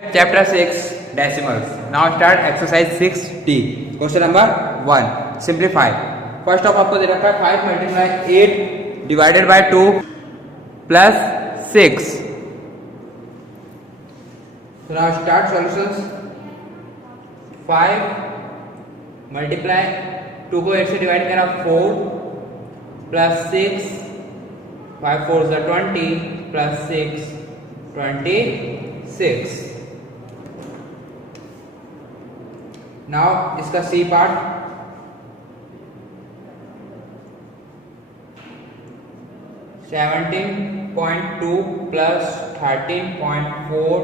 Chapter 6 Decimals. Now start exercise 6D. Question number 1. Simplify. First of आपको दे रखा है 5 multiply 8 divided by 2 plus 6. So now start solutions. 5 multiply 2 को 8 से divide करा 4 plus 6 5 4 is 20 plus 6 26. Now इसका C part $17.2 plus 13.4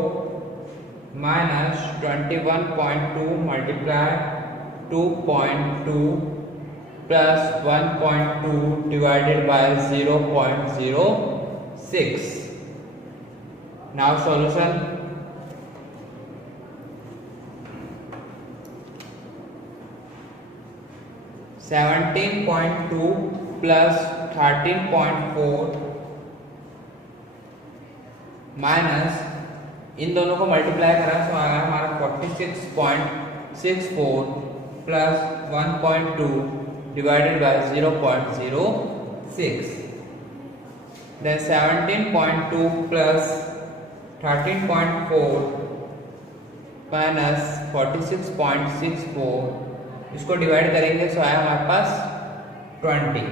minus 21.2 multiply 2.2 plus 1.2 divided by 0.06. Now solution. $17.2 plus 13.4 minus इन दोनों को मल्टीप्लाई करा तो आएगा हमारा 46.64 plus 1.2 divided by 0.06. Then 17.2 plus 13.4 minus 46.64 इसको डिवाइड करेंगे तो आया हमारे पास 20.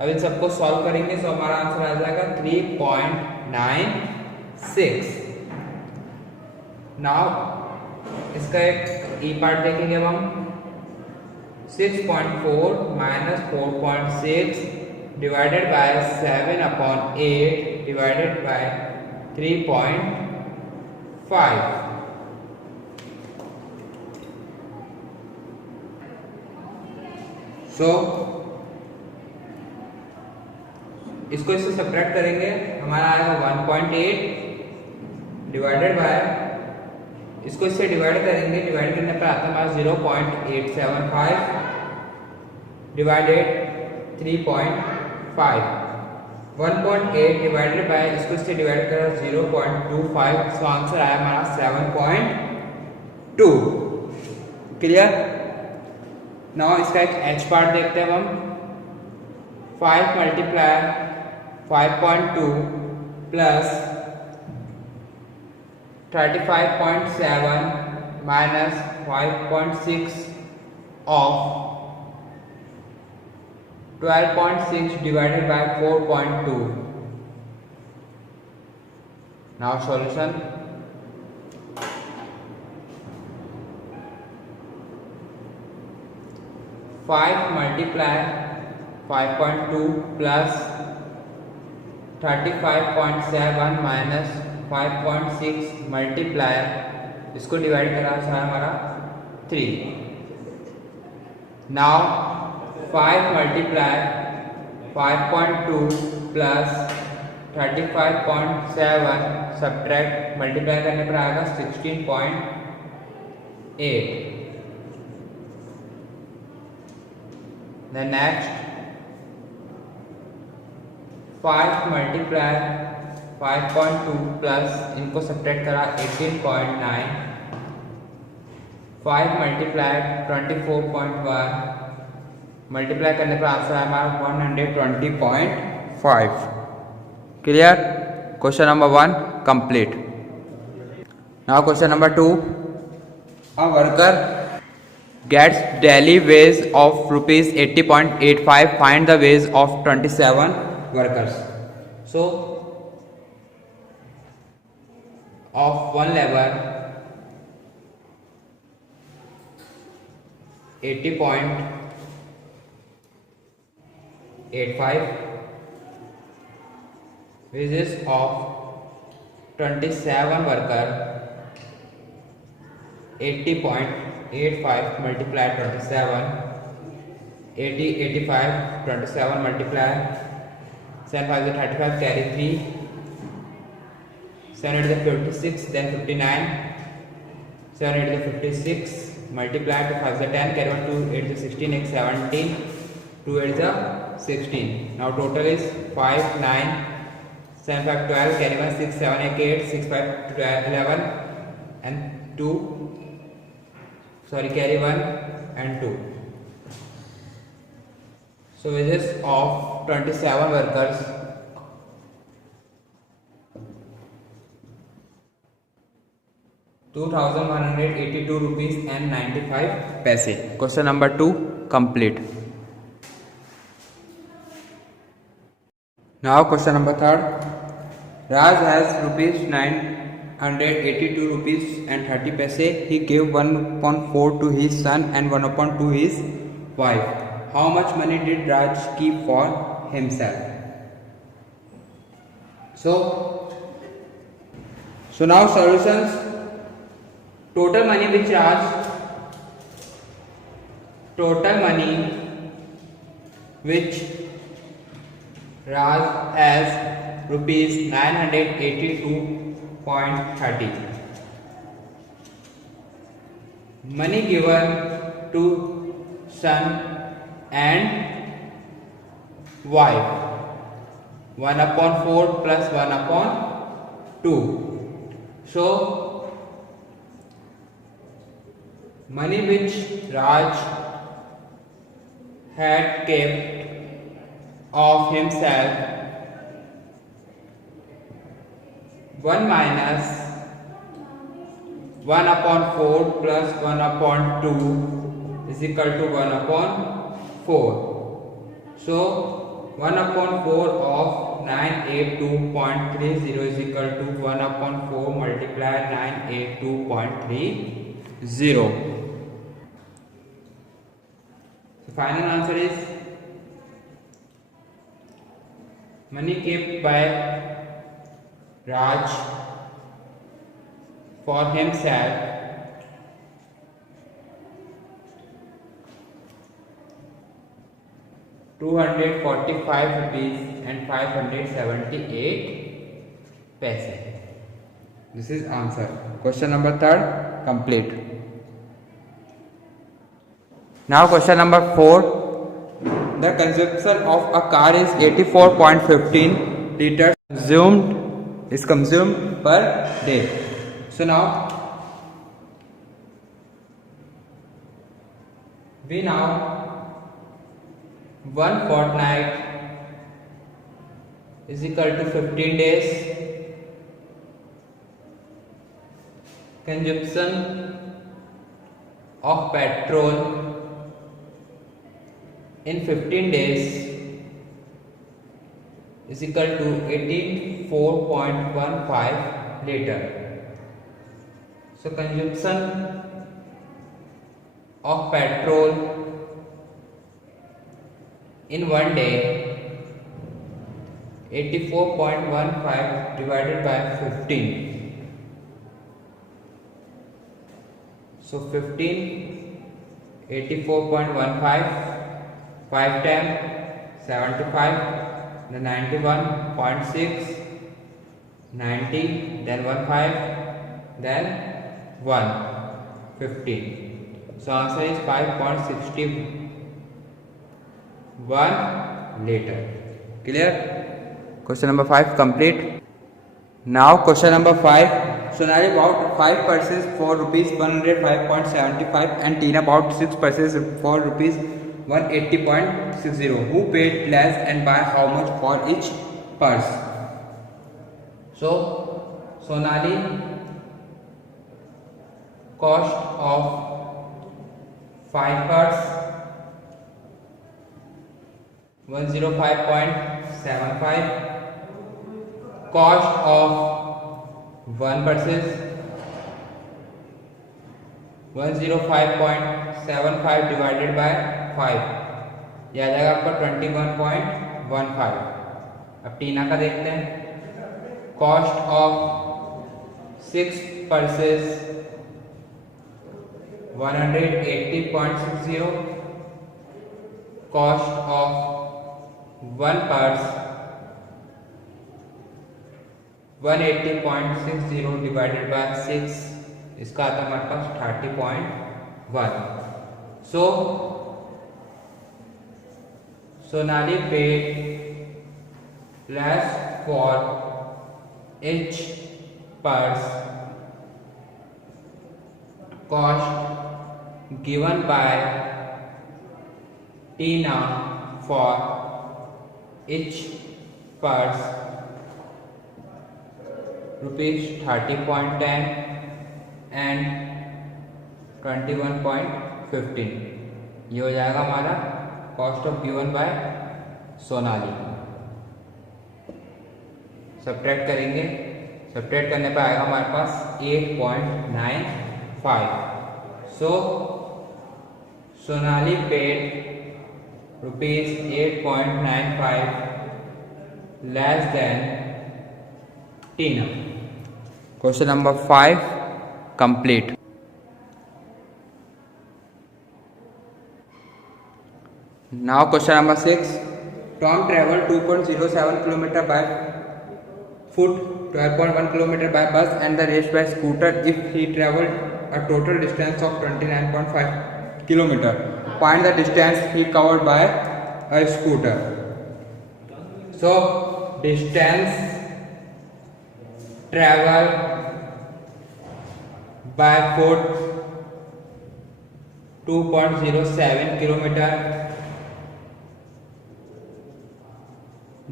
अब इन सबको सॉल्व करेंगे तो हमारा आंसर आ जाएगा 3.96. नाउ इसका एक ई पार्ट देखेंगे अब हम 6.4 minus 4.6 divided by 7/8 divided by 3.5. सो इसको इससे सब्ट्रैक्ट करेंगे हमारा आएगा 1.8 डिवाइडेड बाय इसको इससे डिवाइड करेंगे डिवाइड करने पर आता है हमारा 0.875 डिवाइडेड 3.5. 1.8 डिवाइडेड बाय इसको इससे डिवाइड करा 0.25 सो आंसर आया हमारा 7.2. क्लियर. नाउ इसका एक एच पार्ट देखते हैं हम. 5 multiply 5.2 plus 35.7 minus 5.6 of 12.6 divided by 4.2. Now solution. 5 multiply 5.2 plus 35.7 minus 5.6 multiply इसको डिवाइड करा था हमारा 3. Now 5 multiply 5.2 plus 35.7 subtract multiply करने पर आएगा 16.8. Then next 5 multiply 5.2 plus इनको सब्ट्रैक्ट करा 18.9. 5 multiply 24.1 मल्टीप्लाई करने पर आंसर है हमारा 120.5. Clear. Question number 1 complete. Now question number 2. A worker gets daily wage of rupees 80.85. Find the wage of 27 workers. So of one labor 80.85 wages of 27 worker 80.85 multiply 27 80 85 27 multiply 7 5 is 35 carry 3 7 8 is 56 then 59 7 8 is 56 multiply 2 5 is 10 carry 1 2 8 is 16 x 17 2 8 is 16. Now total is 5 9 7 5 12 carry 1 6 7 8 6 5 12 11 and 2, sorry, carry 1 and 2. So wages of 27 workers, 2,182 rupees and 95 paise. Question number 2 complete. Now question number 3. Raj has rupees 982 rupees and 30 paise. He gave 1/4 to his son and 1/2 to his wife. How much money did Raj keep for himself? So now solutions. Total money which Raj has rupees 982.30. Money given to son and wife, 1/4 plus 1/2. So money which Raj had kept of himself, 1 minus 1/4 plus 1/2 is equal to 1/4. So 1/4 of 982.30 is equal to 1/4 multiply 982.30. So final answer is money kept by Raj for himself, 245 rupees and 578 paise. This is answer. Question number 3 complete. Now question number 4. The consumption of a car is 84.15 liters consumed per day. So now one fortnight is equal to 15 days. Consumption of petrol in 15 days is equal to 84.15 liter. So consumption of petrol in 1 day, 84.15 divided by 15. So 15, 84.15, 5 times 75, then 91.6, 90, then 15, then 1, 15. So answer is 5.61 liter. Clear? Question number 5 complete. Now question number 5. Sonali bought 5 purses for rupees 105.75 and Tina bought 6 purses for rupees 180.60. Who paid less and by how much for each purse? So Sonali cost of 5 purse 105.75. Cost of 1 purses 105.75 divided by 5, यह आ जाएगा आपका 21.15. अब टीना का देखते हैं. Cost of 6 purses 180.60. Cost of 1 purse 180.60 divided by 6, इसका आता है हमारे पास 30.1. So Sonali paid less for each purse cost given by Tina for each purse ₹30.10 and 21.15। ये हो जाएगा हमारा cost of given by Sonali. Subtract करेंगे, सब्ट्रैक्ट करने पर आएगा हमारे पास 8.95। So Sonali paid ₹8.95 less than Tina. Question number 5 complete. Now question number 6, Tom traveled 2.07 km by foot, 12.1 km by bus and the rest by scooter if he traveled a total distance of 29.5 km. Find the distance he covered by a scooter. So distance travel by foot 2.07 km,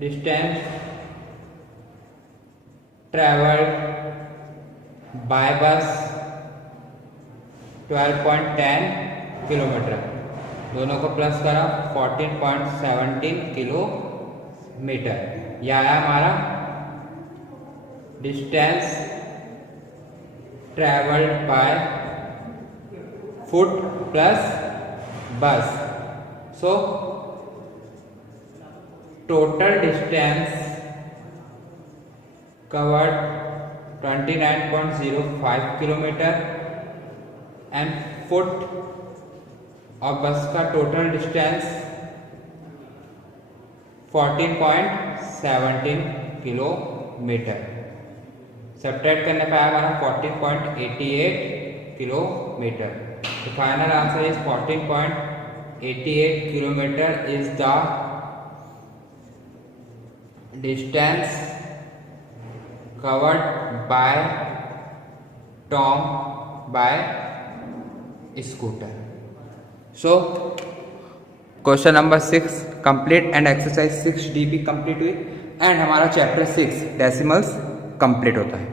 distance traveled by bus 12.10 kilometer, दोनों को plus करा 14.17 kilometer. यह आया हमारा distance travelled by foot plus bus. So total distance covered 29.05 kilometer and foot और bus का total distance 14.17 kilometre. Subtract करने पर आएगा 14.88 किलोमीटर। तो final answer is 14.88 kilometre is the distance covered by Tom by scooter. So question number 6 complete and exercise 6D भी complete हुई and हमारा chapter 6 decimals complete होता है।